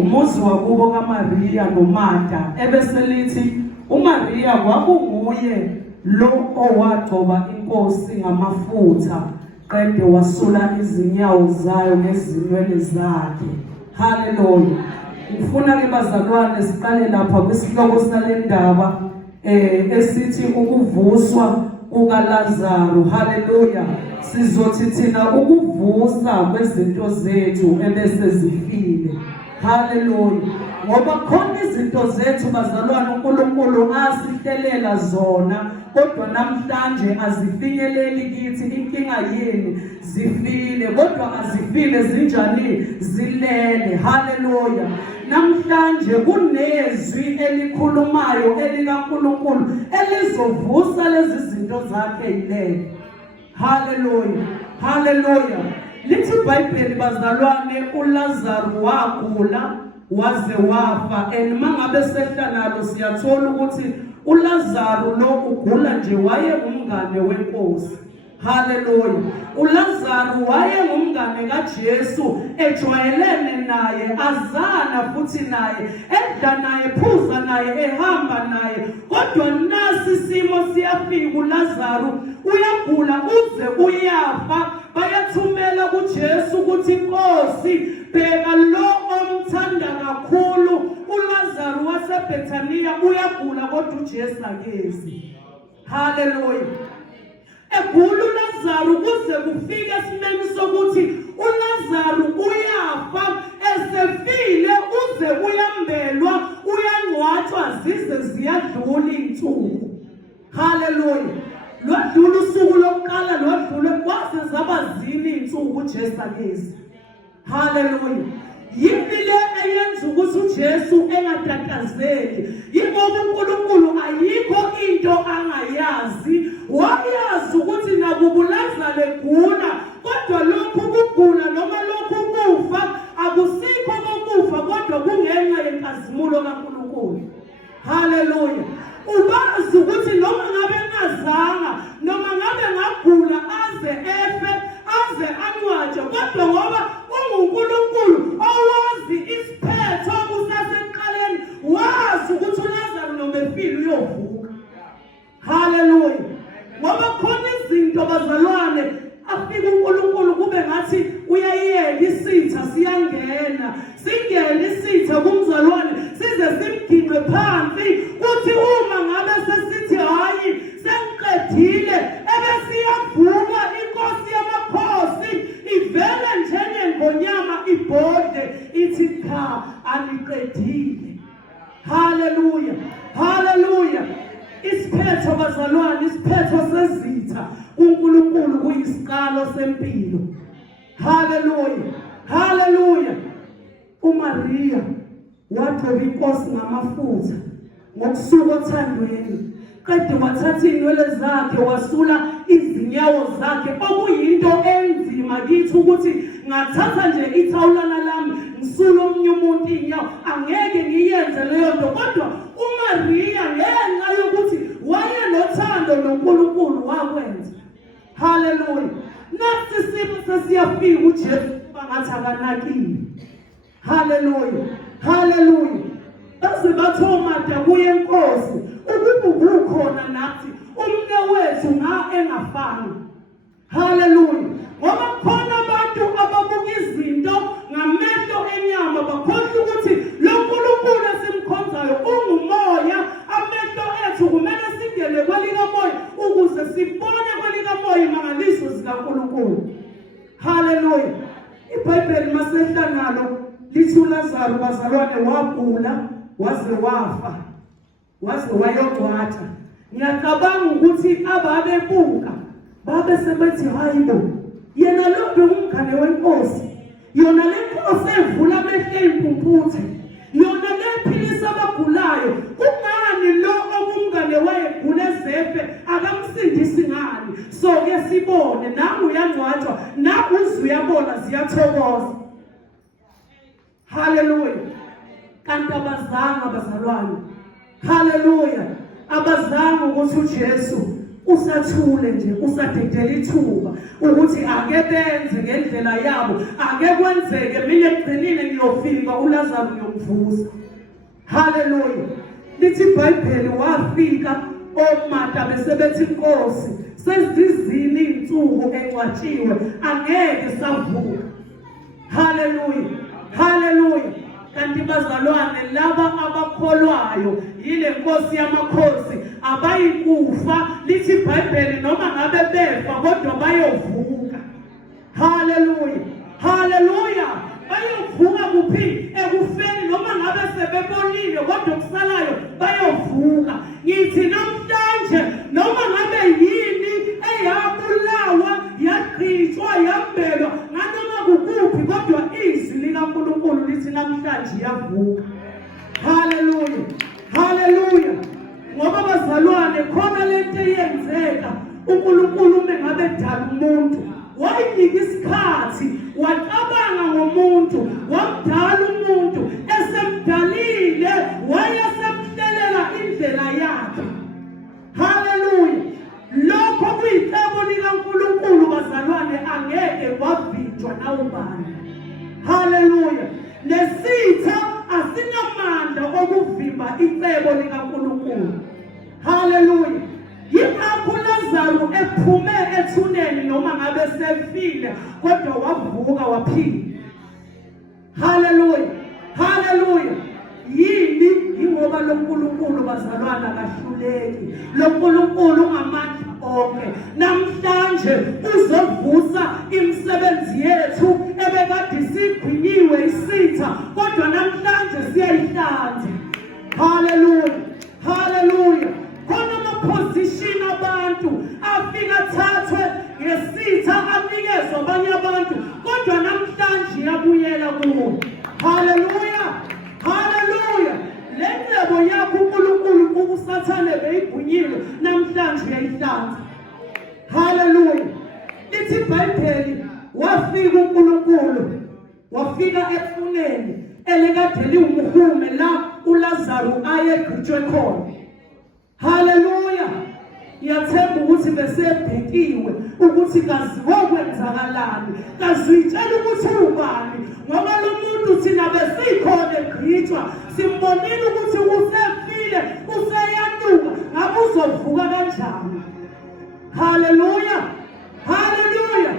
Umuzi wakubo kaMaria noMartha ebese lithi uMaria kwakunguye lo owagcoba inkosi ngamafutha qede wasula izinyawo zayo ngezinwele zakhe. Haleluya. Ngifuna ke bazalwane siqale lapha kwisihloko salendaba esithi ukuvuswa kukaLazaro. Haleluya. Sizothi thina ukuvusa kwezinto zethu ebese zifile. Haleluya. Ngoba khona izinto zethu bazalwane uNkulunkulu asihlelela zona kodwa namhlanje azifinyeleli kithi. Inkinga yini? Zifile kodwa azifile zinjani? Zilele. Haleluya. Namhlanje kunezwi elikhulumayo elikaNkulunkulu elizovusa lezi zinto zakhe yilele. Haleluya. Haleluya. Lithi iBhayibheli bazalwane uLazaro wagula waze wafa. And mangabe sehla nalo siyathola ukuthi uLazaro lo ugula nje wayengumngane wenkosi. Haleluya. uLazaro wayengumngane kaJesu ejwayelene naye, azana futhi naye, edla naye, phuza naye, ehamba naye. Kodwa nasi simo siyafika, uLazaro uyagula uze uyafa. Bayathumela kuJesu ukuthi Nkosi bheka lo omthanda kakhulu uLazaro waseBethania uyagula kodwa uJesu akezi. Haleluya. Egula uLazaro kuze kufike esimeni sokuthi uLazaro uyafa, esefile uze uyambelwa, uyangcwatshwa zize ziyadlula insuku. Haleluya. Lwadlula usuku lokuqala, lwadlule kwaze zaba zini insuku uJesu akezi. Haleluya. Yini le eyenza ukuthi uJesu engatatazeli? Yingoba uNkulunkulu ayikho into angayazi. Wayazi ukuthi nakuba uLazaro egula, kodwa lokhu kugula noma lokhu kufa akusikho kokufa kodwa kungenxa yenkazimulo kaNkulunkulu. Haleluya. Ubazi ukuthi noma ngabe ngazanga, noma ngabe ngagula aze efe, aze angcwatshwe, kodwa ngoba uNkulunkulu owazi isiphetho kusaseqaleni, wazi ukuthi uLazaro noma efile uyovuka. Haleluya. Ngoba khona izinto bazalwane afika uNkulunkulu kube ngathi uyayiyeka isitha siyangena, singene isitha kumzalwane size simginqe phansi, uthi uma ngabe sesithi hayi sengiqedile ebesiyavuka inkosi yamakhosi ivele njengengonyama ibhode ithi cha aniqedile. Haleluya. Haleluya. Isiphetho bazalwane, isiphetho sezitha uNkulunkulu kuyisiqalo sempilo. Haleluya. Haleluya. uMaria wagcoba inkosi ngamafutha ngokusuka othandweni, qede wathatha inwele zakhe wasula izinyawo zakhe, okuyinto enzima kithi ukuthi ngathatha nje ithawulana lami ngisula omunye umuntu inyawo, angeke ngiyenze leyo nto. Kodwa uMaria ngenxa yokuthi wayenothando noNkulunkulu wakwenza. Haleluya. Nasi simo sesiyafika uJesu bangathi akanakile. Haleluya. Haleluya. Base bathomada kuye Nkosi ukuba ukhona nathi umnewethu engafani. Haleluya. Ngoba khona abantu ababuka izinto ngamehlo enyama, bakhohlwa ukuthi lo Nkulunkulu esimkhonzayo ungumoya. Amehlo ethu kumele singene kwelikamoya ukuze sibone kwelikamoya imangaliso zikaNkulunkulu. Haleluya. iBhayibheli masehla nalo lithi uLazaro bazalwane wagula waze wafa, waze wayogcwatha. Ngiyacabanga ukuthi ababebuka babe sebethi hayibo, yena lo bengumngane wenkosi, yona le nkosi evula amehlo impumputhe, yona le philisa abagulayo. Kungani lo omngane wayegula ezefe akamsindisi ngani? So ke sibone nami uyangcwatshwa, nami uzwe uyabona ziyathokoza. Haleluya. Kanti abazanga bazalwane. Haleluya. Abazanga ukuthi uJesu usathule nje usadedela ithuba ukuthi ake benze ngendlela yabo, ake kwenzeke mina ekugcinile ngiyofika uLazaro ngiyomvusa. Haleluya. Lithi iBhayibheli wafika oMata besebethi inkosi sezizini insuku engcwatshiwe angeke savuka. Haleluya. Haleluya. Kanti bazalwane laba abakholwayo yile nkosi yamakhosi abayikufa. Lithi iBhayibheli noma ngabe befa kodwa bayovuka. Haleluya. Haleluya. Bayovuka kuphi? Ekufeni noma ngabe sebebonile kodwa kusalayo bayovuka. Ngithi namhlanje noma ngabe yini eyabulawa yaqhitshwa yambelwa nganoma kukuphi kodwa izwi likaNkulunkulu lithi namhlanje yavuka. Haleluya. Haleluya. Ngoba bazalwane khona lento eyenzeka uNkulunkulu mengabe edala umuntu wayinika isikhathi wacabanga ngomuntu wamdala umuntu esemdalile wayesemhlelela indlela yakhe. Haleluya. Lokho kuyicebo likaNkulunkulu bazalwane angeke wavinjwa nawubani. Haleluya. Nesitha asinamandla okuvimba icebo likaNkulunkulu. Haleluya. Yingakho uLazaro ephume ethuneni noma ngabe sefile kodwa wavuka waphila. Haleluya. Haleluya. Yini? Ingoba lo Nkulunkulu bazalwana akahluleki. Lo Nkulunkulu ungamandla onke. Namhlanje uzovusa imisebenzi yethu ebekade sigwinyiwe isitha kodwa namhlanje siyayihlanza. Haleluya. Haleluya. Khona ama-position abantu afika thathwe ngesitha anikezwe abanye abantu kodwa namhlanje yabuyela kuwo. Haleluya. Haleluya. Le ncebo yakho uNkulunkulu ukusathane beyigwinyile namhlanje uyayihlanza. Haleluya. Lithi iBhayibheli wafika uNkulunkulu wafika efuneni elikade liwumhume la uLazaro ayegqitshwe khona. Haleluya. Ngiyathemba ukuthi besebhekiwe ukuthi kaziwa kwenzakalani, kazitshela ukuthi ubani ngoba lo muntu thina besikhona egqitshwa simbonile ukuthi usefile useyanuka ngabe uzovuka kanjani. Haleluya. Haleluya.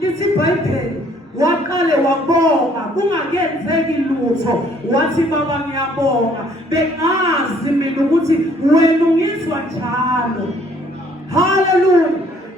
Lithi iBhayibheli waqale wabonga kungakenzeki lutho wathi baba ngiyabonga bengazi mina ukuthi wena ungizwa njalo. Haleluya.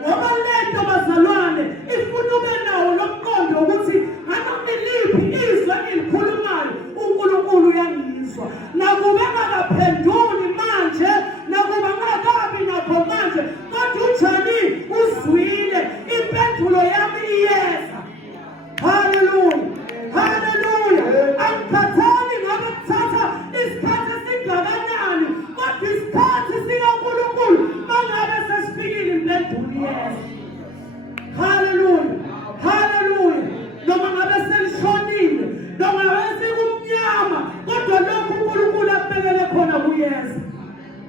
Ngoba lento bazalwane ifuna ube nawo lomqondo ukuthi ngabe liphi izwi engilikhulumayo uNkulunkulu uyangizwa. Nakuba ngakaphenduli manje nakuba ngakabi nakho manje kodwa uJani uzwile impendulo yami iyeza. Haleluya. Haleluya. Angikhathali ngabe kuthatha isikhathi esingakanani kodwa isikhathi sikaNkulunkulu mangabe sesifikile impendulo iyeza. Haleluya. Haleluya. Noma ngabe selishonile noma ngabe sekumnyama kodwa lokhu uNkulunkulu akubekele khona kuyeza.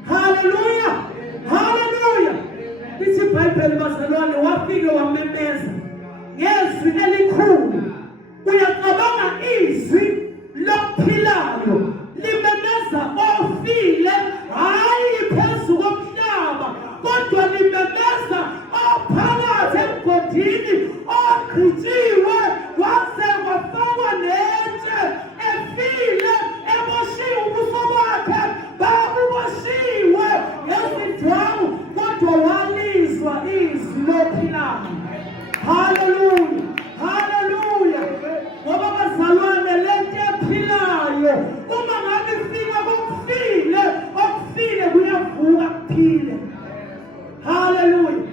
Haleluya. Haleluya. Lithi iBhayibheli bazalwane wafike wamemeza ngezwi elikhulu. Uyacabanga izwi lophilayo limemeza ofile hayi phezu komhlaba kodwa limemeza ophakathi emgodini ogqitshiwe waze wafakwa netshe efile eboshiwe ubuso bakhe babuboshiwe ngezindwangu kodwa walizwa izwi lophilayo. Haleluya. Haleluya. Ngoba bazalwane lento ephilayo uma ngabe ifika okufile kuyavuka kuphile. Haleluya.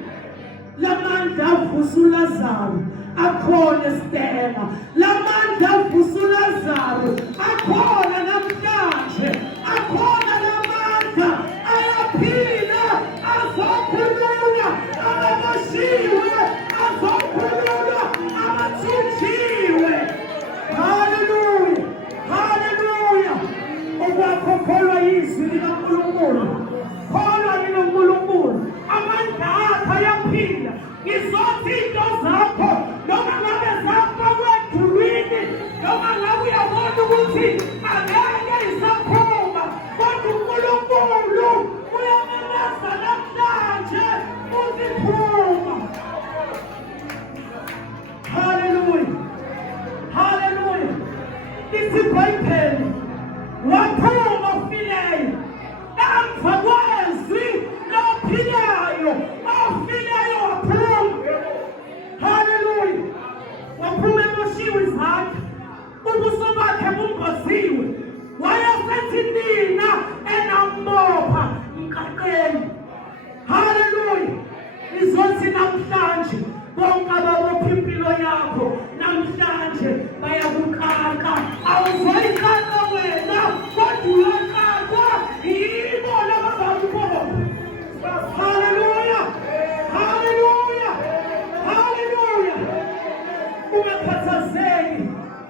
Lamandla avusa uLazaro akhona Stella. Lamandla avusa uLazaro akhona namhlanje. Akhona lamandla ayaphila azokhulula ababoshiwe azokhulula abathunjiwe. Haleluya. Haleluya. Okwakho kholwa izwi likaNkulunkulu. Kholwa linoNkulunkulu. angeke isaphuma, kodwa uNkulunkulu uyamemeza namhlanje uziphuma. Hallelujah. Hallelujah. Lithi iBhayibheli waphuma ufileyo emva kwezwi lophilayo, ofileyo waphuma. Hallelujah. Waphuma emoshiwe izandla, ubuso bakhe bumboziwe, wayesethi nina enambopha mkaqeni. Hallelujah. Izothi namhlanje bonke ababopha impilo yakho namhlanje bayakukaka. Awuzoyikaka wena, kodwa uyakakwa yibo laba bakubopha. Hallelujah. Hallelujah. Hallelujah. Ungakhathazeki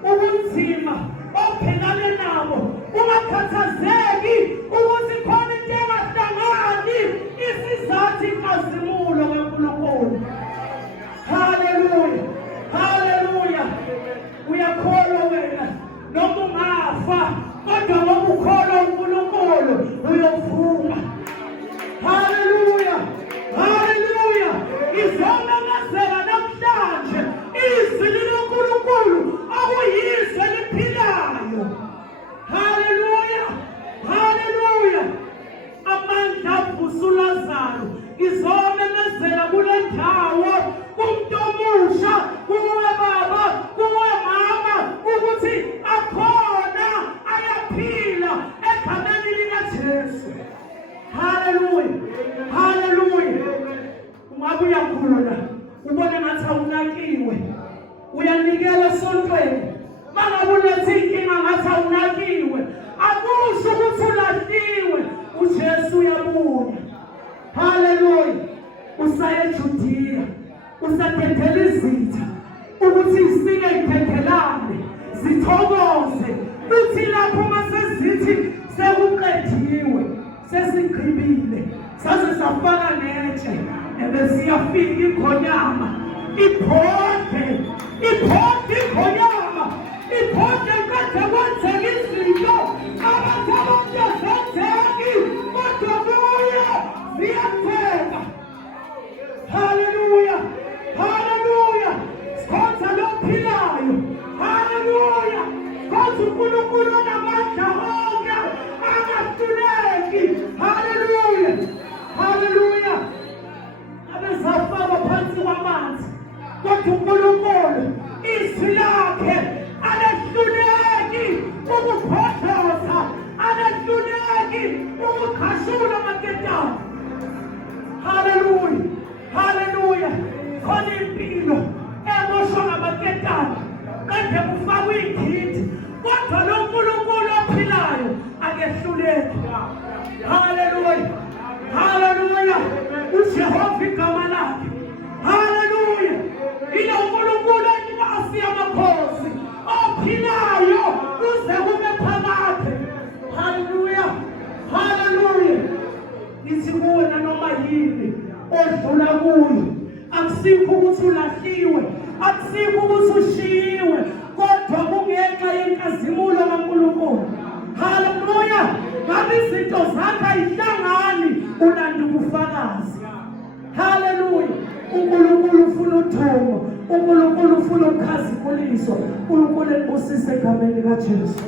ubunzima obhekane nabo, ungakhathazeki ukuthi khona into engahlangani, isizathu inkazimulo kaNkulunkulu. Hallelujah. Hallelujah. Uyakholwa wena noma ungafa, kodwa ngoba ukholwa uNkulunkulu uyovuka. Hallelujah. Hallelujah. Izomemezela namhlanje izwi likaNkulunkulu okuyizwi eliphilayo. Hallelujah. Hallelujah. Amandla avusa uLazaro izomemezela kule ndawo, kumuntu omusha, kuwe baba, kuwe mama, ukuthi akhona ayaphila egameni likaJesu. Hallelujah. Hallelujah. Ungabe uyakhula ubone ngathi awunakiwe, uyanikela esontweni, mangabe ulethe inkinga ngathi awunakiwe, akusho ukuthi ulahliwe. uJesu uyabuya. Hallelujah. Usaya eJudiya, usathethelwa izitha ukuthi isike iphethelane zithokoze, uthi lapho masezithi sekuqediwe, sesigqibile, saze safaka netshe, ebesiyafika ikhonyama, iphonde ikhonyama, iphonde kade kwenzeka izinto abantu abangazenzeki, kodwa kuye ziyenzeka. Hallelujah. Hallelujah. Sikhonza lophilayo. Hallelujah. Sikhonza uNkulunkulu onamandla onke, angahluleki. Hallelujah. Hallelujah. Abezafakwa phansi kwamanzi, kodwa uNkulunkulu izwi lakhe alehluleki ukuphothoza, alehluleki ukukhashula amaketane. Hallelujah. Hallelujah. Khona impilo emoshwa ngamaketane, kade kufakwa ingidi, kodwa lo Nkulunkulu ophilayo akehluleki. Hallelujah. Hallelujah. uJehova igama lakhe. Hallelujah. Ilo uNkulunkulu inkosi yamakhosi ophilayo kuze kube phakade. Hallelujah. Hallelujah. Ithi kuwena noma yini odlula kuyo, akusikho ukuthi ulahliwe, akusikho ukuthi ushiyiwe, kodwa kungenxa yenkazimulo kaNkulunkulu. Hallelujah. Ngabe izinto zakho ayihlangani, ulanda ubufakazi. Hallelujah. uNkulunkulu ufuna uthomo, uNkulunkulu ufuna ukukhazimuliswa, uNkulunkulu embusise egameni likaJesu.